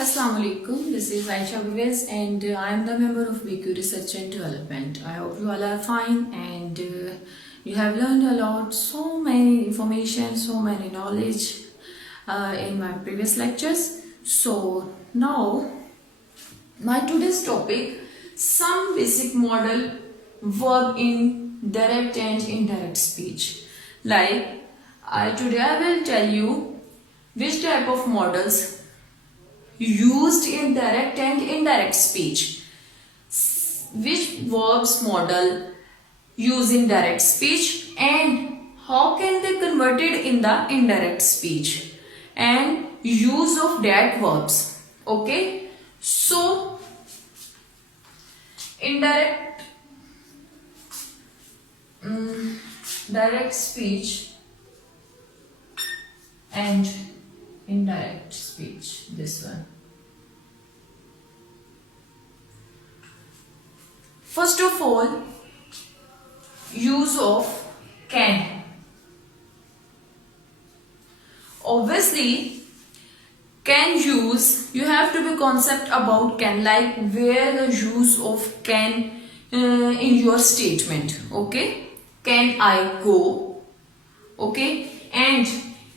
Assalamu alaikum. This is Aisha Vives and I am the member of BQ Research and Development. I hope you all are fine and you have learned a lot, so many information, so many knowledge in my previous lectures. So now my today's topic, some basic model verb in direct and indirect speech. Today I will tell you which type of models used in direct and indirect speech. Which verbs model use in direct speech and how can they converted in the indirect speech and use of that verbs. Okay, so indirect direct speech and indirect speech, this one. First of all, use of can. Obviously, can use, you have to be concept about can, like where the use of can in your statement. Okay, can I go? Okay, and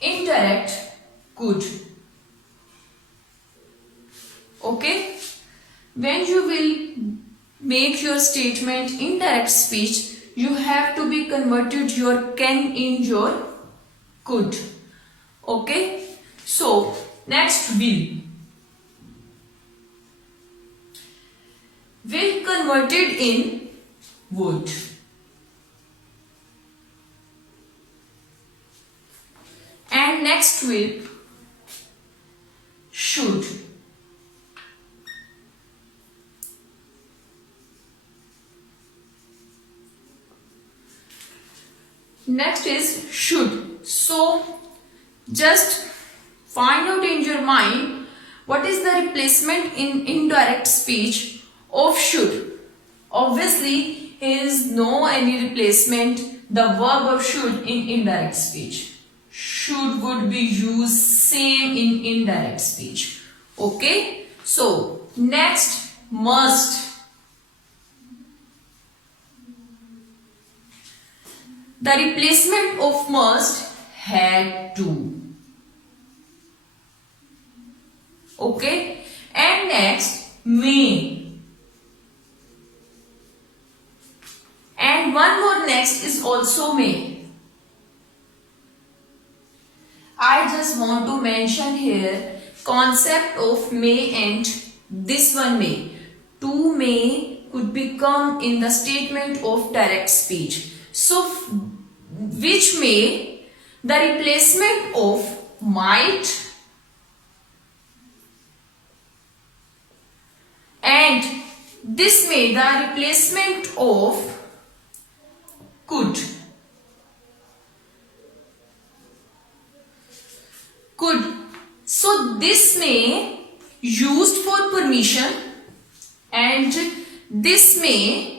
indirect could. Okay, when you will make your statement indirect speech, you have to be converted your can in your could. Okay, so next will converted in would. And next will should. Next is should. So just find out in your mind what is the replacement in indirect speech of should. Obviously, is no any replacement the verb of should in indirect speech. Should would be used same in indirect speech. Okay, so next must. The replacement of must had to. Okay, and next may. And one more next is also may. I just want to mention here concept of may and this one may. Two may could become in the statement of direct speech. So which may, the replacement of might and this may, the replacement of could. Could. So this may used for permission and this may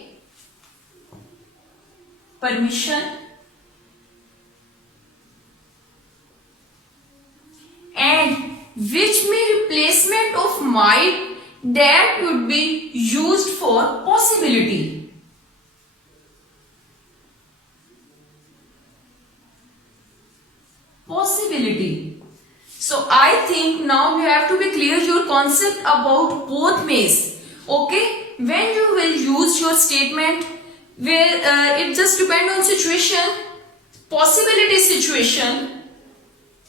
permission and which may replacement of might, that would be used for possibility. Possibility. So I think now you have to be clear your concept about both mays. Okay, when you will use your statement where it just depends on situation, possibility situation,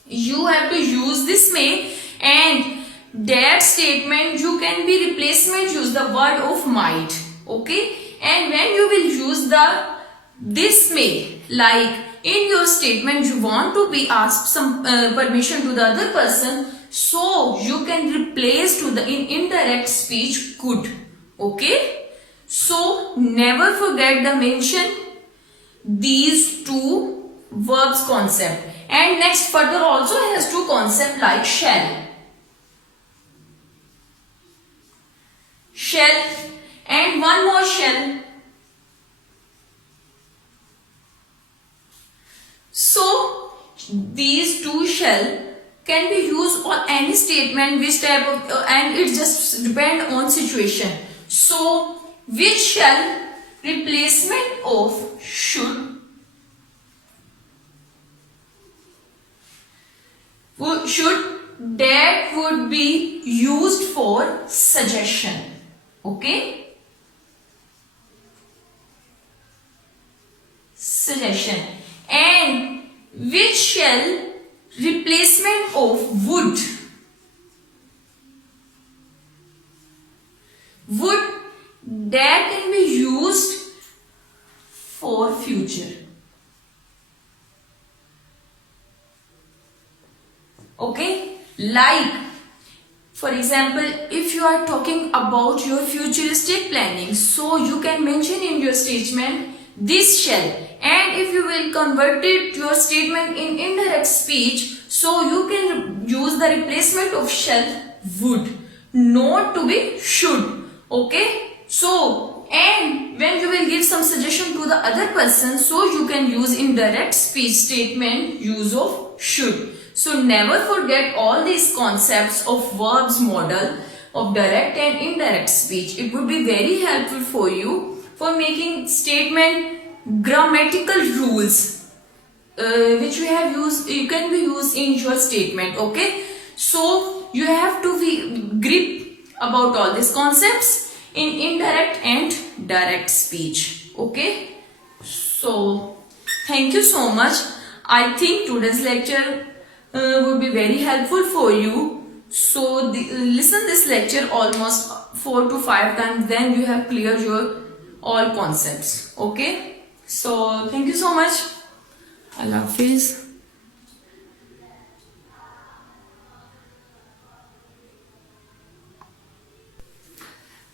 you have to use this may and that statement you can be replacement use the word of might. Okay, and when you will use the this may, like in your statement you want to be asked some permission to the other person, so you can replace to the in indirect speech could. Okay, so never forget the mention these two verbs concept. And next further also has two concept like shall. Shall and one more shall. So these two shall can be used on any statement, which type of and it just depend on situation. So which shall replacement of should that would be used for suggestion. Okay, suggestion. And which shall replacement of would that can be used for future. Okay, like for example, if you are talking about your futuristic planning, so you can mention in your statement this shall, and if you will convert it your statement in indirect speech, so you can use the replacement of shall would, not to be should. Okay, so and when you will give some suggestion to the other person, so you can use indirect speech statement use of should. So never forget all these concepts of verbs model of direct and indirect speech. It would be very helpful for you for making statement grammatical rules which you have used, you can be used in your statement. Okay, so you have to be grip about all these concepts in indirect and direct speech. Okay, so thank you so much. I think today's lecture would be very helpful for you. So listen this lecture almost 4 to 5 times, then you have cleared your all concepts. Okay, so thank you so much. Allah Hafiz.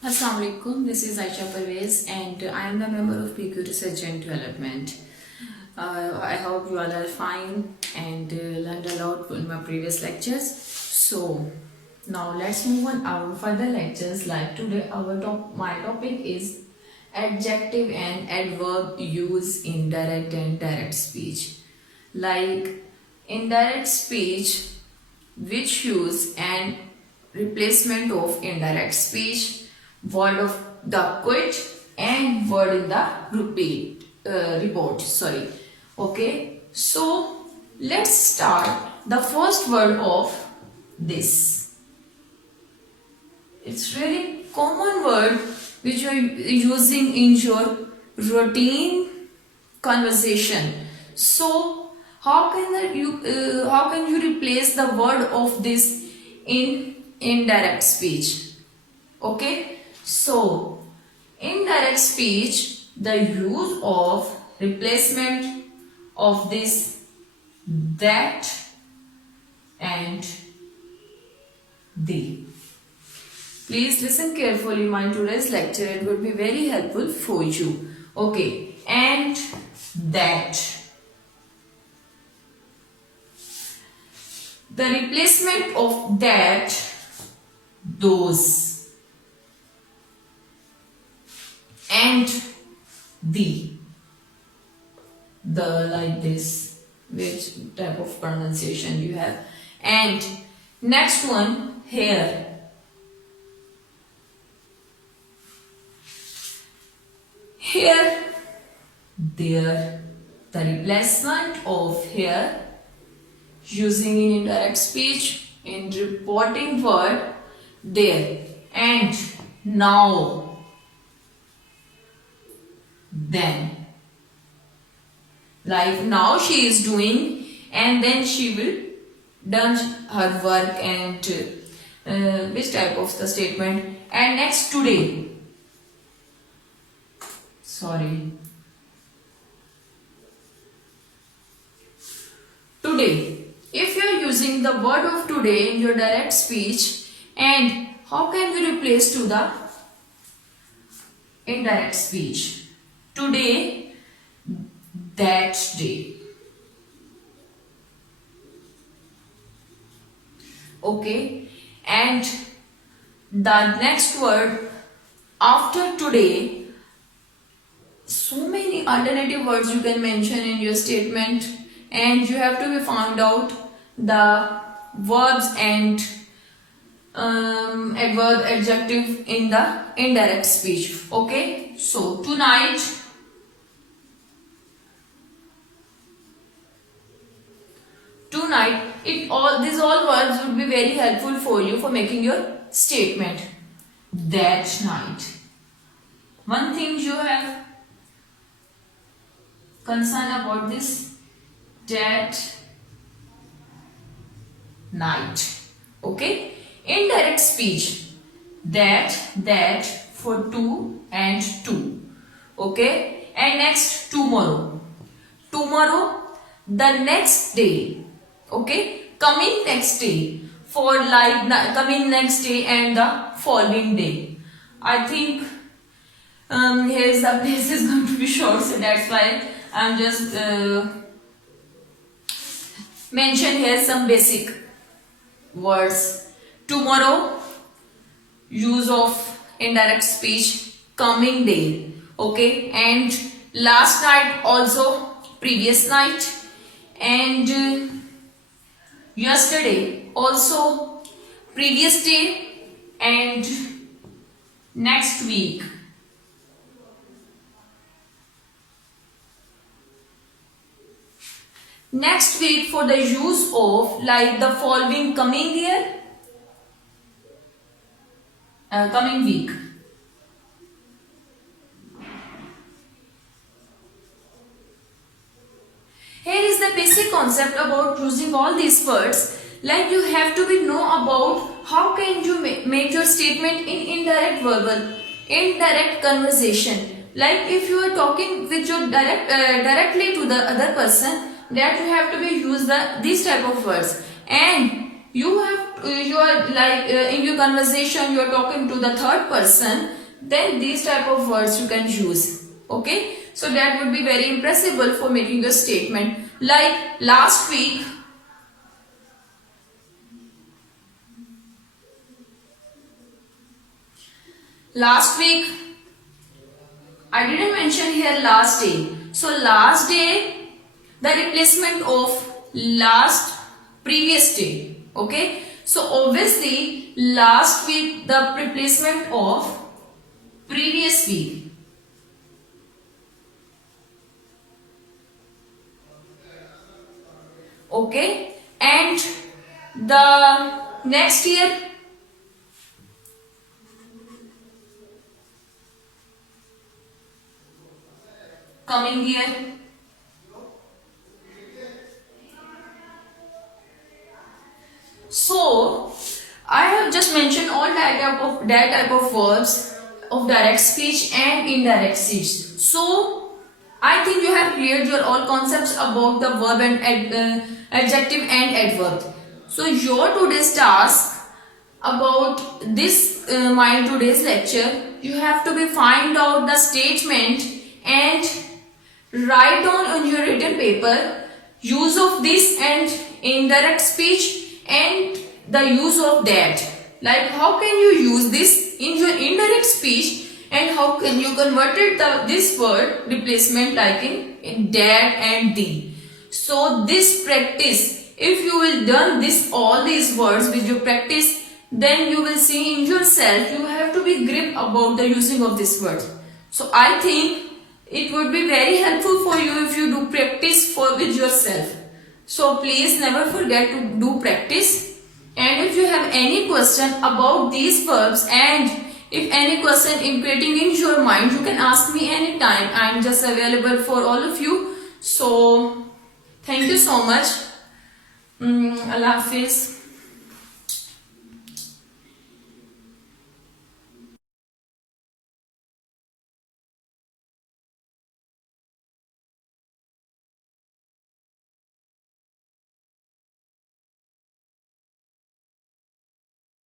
Assalamu alaikum. This is Aisha Parvez and I am the member of PQ Research and Development. I hope you all are fine and learned a lot in my previous lectures. So now let's move on our further lectures. Like today my topic is adjective and adverb use in direct and direct speech. Like indirect speech, which use and replacement of indirect speech, word of the quit and word in the report. Sorry. Okay, so let's start the first word of this. It's really common word which you are using in your routine conversation. So how can you replace the word of this in indirect speech? Okay, so indirect speech, the use of replacement of this that and the. Please listen carefully my today's lecture, it would be very helpful for you. Okay, and that. The replacement of that, those, and the like this, which type of pronunciation you have. And next one, here. Here, there, the replacement of here using in indirect speech in reporting word there, and now, then. Like now she is doing and then she will done her work, and which type of the statement. And next, today. Sorry. Today. If you are using the word of today in your direct speech, and how can you replace to the indirect speech? Today, that day. Okay, and the next word after today, so many alternative words you can mention in your statement, and you have to be found out the verbs and adverb, adjective in the indirect speech. Okay, so tonight these all words would be very helpful for you for making your statement. That night. One thing you have concern about this, that night. Okay, indirect speech, that for two and two. Okay, and next tomorrow, the next day. Okay, coming next day, for like coming next day and the following day. I think here's the place is going to be short, so that's why I'm just mention here some basic words. Tomorrow, use of indirect speech, coming day. Okay, and last night also, previous night, and yesterday also, previous day, and next week. Next week for the use of like the following, coming year, coming week. Here is the basic concept about using all these words. Like you have to be know about how can you make your statement in indirect conversation. Like if you are talking with your directly to the other person, that you have to be use these type of words. And you are like in your conversation you are talking to the third person, then these type of words you can use. Okay, so that would be very impressible for making a statement. Like last week, I didn't mention here last day. So last day, the replacement of last previous day. Okay, so obviously last week the replacement of previous week. Okay, and the next year, coming year. So I have just mentioned all that type of verbs of direct speech and indirect speech. So I think you have cleared your all concepts about the verb and adjective and adverb. So your today's task about this my today's lecture, you have to be find out the statement and write down on your written paper use of this and indirect speech and the use of that. Like how can you use this in your indirect speech and how can you convert it this word replacement like in that and the. So this practice, if you will done this all these words with your practice, then you will see in yourself you have to be grip about the using of this word. So I think it would be very helpful for you if you do practice with yourself. So please never forget to do practice. And if you have any question about these verbs and if any question in creating in your mind, you can ask me anytime. I am just available for all of you. So thank you so much. Allah Hafiz.